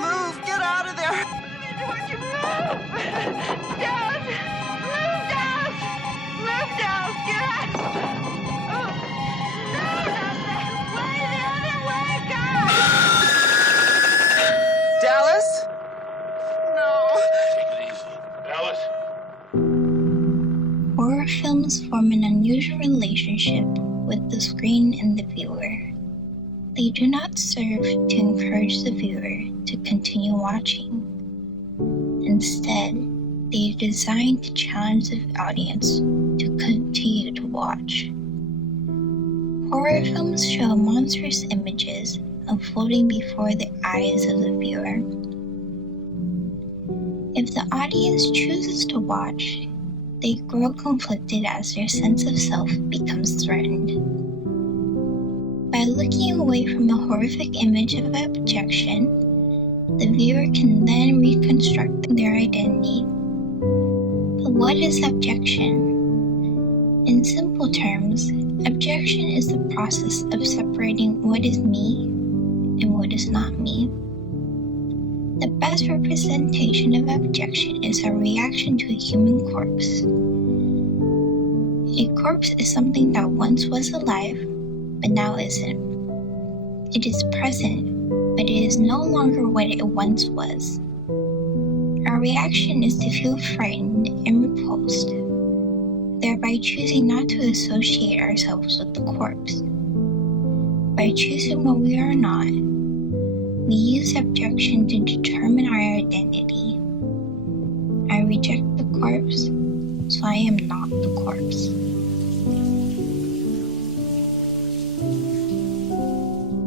Move! Get out of there! Don't you move! Don't! Move, don't! Move, don't! Get out! Oh. No, not that way! The other way! God! Dallas? No. Take it easy. Dallas? Horror films form an unusual relationship with the screen and the viewer. They do not serve to encourage the viewer to continue watching. Instead, they are designed to challenge the audience to continue to watch. Horror films show monstrous images unfolding before the eyes of the viewer. If the audience chooses to watch, they grow conflicted as their sense of self becomes threatened. By looking away from a horrific image of abjection, the viewer can then reconstruct their identity. But what is abjection? In simple terms, abjection is the process of separating what is me and what is not me. The best representation of abjection is a reaction to a human corpse. A corpse is something that once was alive, but now isn't. It is present, but it is no longer what it once was. Our reaction is to feel frightened and repulsed, thereby choosing not to associate ourselves with the corpse. By choosing what we are not, we use abjection to determine our identity. I reject the corpse, so I am not the corpse.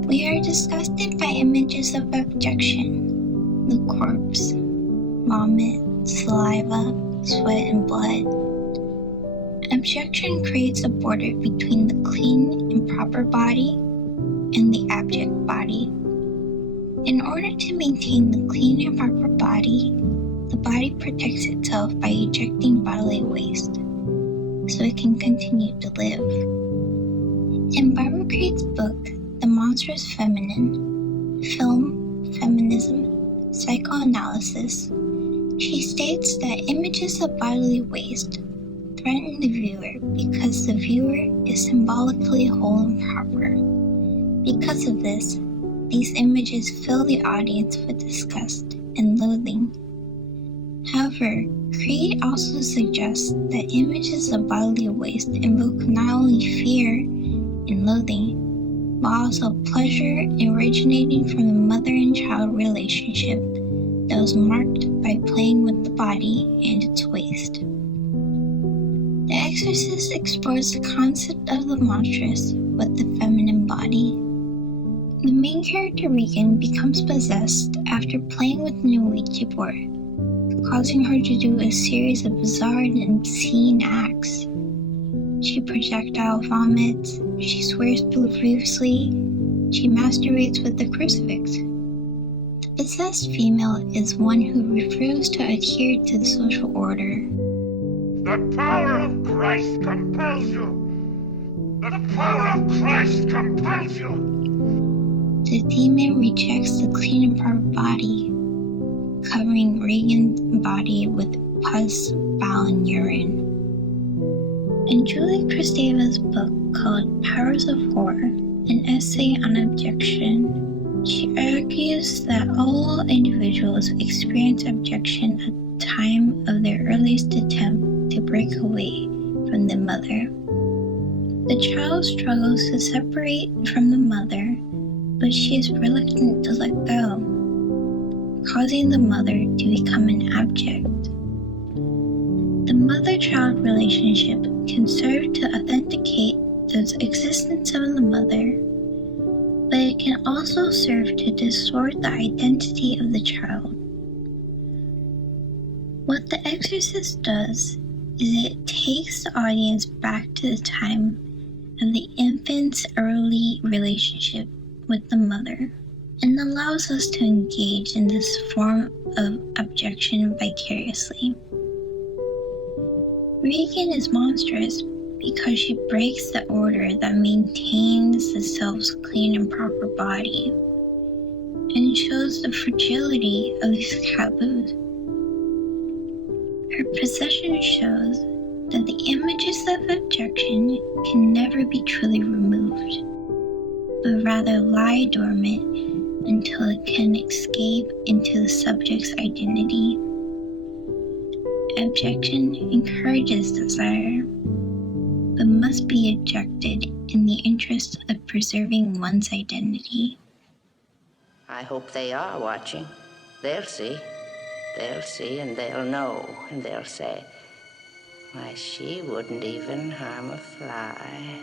We are disgusted by images of abjection, the corpse, vomit, saliva, sweat, and blood. Abjection creates a border between the clean and proper body and the abject body. In order to maintain the clean and proper body, the body protects itself by ejecting bodily waste, so it can continue to live. In Barbara Craig's book, The Monstrous-Feminine, Film, Feminism, Psychoanalysis, she states that images of bodily waste threaten the viewer because the viewer is symbolically whole and proper. Because of this, these images fill the audience with disgust and loathing. However, Creed also suggests that images of bodily waste invoke not only fear and loathing, but also pleasure originating from the mother and child relationship that was marked by playing with the body and its waste. The Exorcist explores the concept of the monstrous with the feminine body. The main character Regan becomes possessed after playing with an Ouija board, causing her to do a series of bizarre and obscene acts. She projectile vomits, she swears profusely, she masturbates with the crucifix. The possessed female is one who refuses to adhere to the social order. The power of Christ compels you! The power of Christ compels you! The demon rejects the clean and proper body, covering Regan's body with pus, bile, and urine. In Julie Kristeva's book called Powers of Horror, an essay on abjection, she argues that all individuals experience abjection at the time of their earliest attempt to break away from the mother. The child struggles to separate from the mother, but she is reluctant to let go, causing the mother to become an abject. The mother-child relationship can serve to authenticate the existence of the mother, but it can also serve to distort the identity of the child. What The Exorcist does is it takes the audience back to the time of the infant's early relationship with the mother, and allows us to engage in this form of abjection vicariously. Regan is monstrous because she breaks the order that maintains the self's clean and proper body. and shows the fragility of these taboos. Her possession shows that the images of abjection can never be truly removed, but rather lie dormant until it can escape into the subject's identity. Abjection encourages desire, but must be ejected in the interest of preserving one's identity. I hope they are watching. They'll see. They'll see and they'll know, and they'll say, why, she wouldn't even harm a fly.